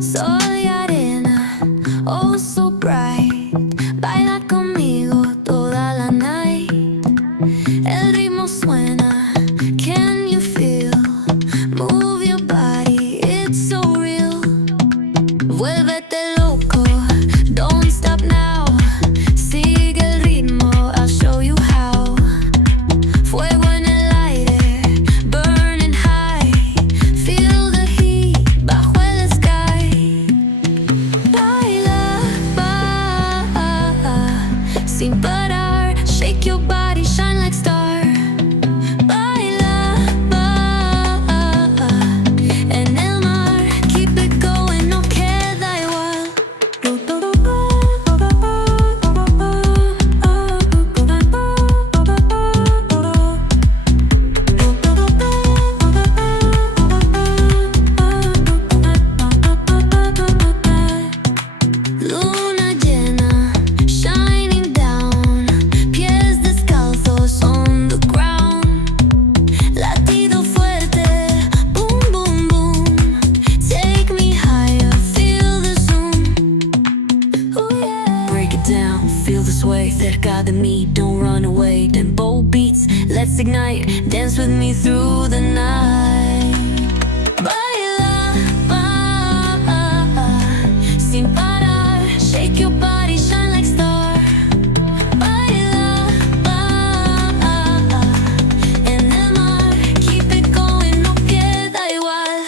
Sol y arena, oh so bright. Baila conmigo toda la night. El ritmo suena, can you feel? Move your body, it's so real. Vuélvete loco, don't stop now. Sigue el ritmo, I'll show you how. Fuego en el aire, burning high. Feel the heat bajo el sky. Baila, sin parar. Shake your body, shine like star. Baila, en el mar. Keep it going, no queda igual. Luna llena, shining down. Pies descalzos on the ground. Latido fuerte, boom, boom, boom. Take me higher, feel the zoom. Oh yeah. Break it down, feel the sway. Cerca de mí, don't run away. Tempo beats, let's ignite. Dance with me through the night. Baila, sin parar. Shake your body, shine like star. Baila, en el mar. Keep it going, no queda igual.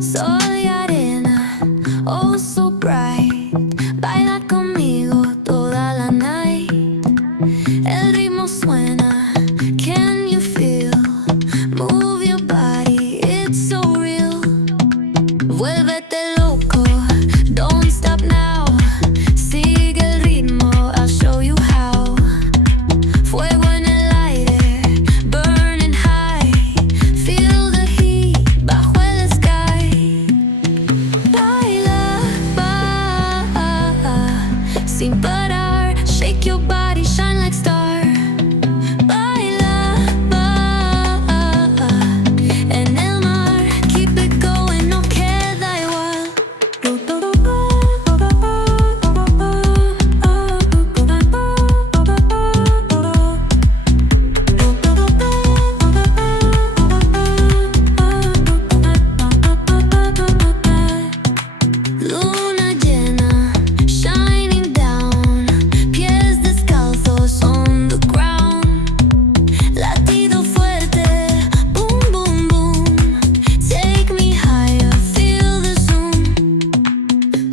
Sol y arena, oh so bright. Baila conmigo toda la night. El ritmo suena, can you feel? Move your body, it's so real. Vuélvete loco, don't stop now. Sigue el ritmo, I'll show you how. Fuego en el aire, burning high. Feel the heat bajo el sky. Baila, sin parar. Shake your body, shine like star. Baila, en el mar. Keep it going, no queda igual. Luna llena, shining down. Pies descalzos on the ground. Latido fuerte, boom, boom, boom. Take me higher, feel the zoom.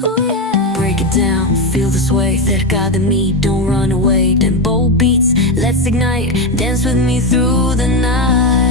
Oh yeah. Break it down, feel the sway. Cerca de mí, don't run away. Tempo beats, let's ignite. Dance with me through the night.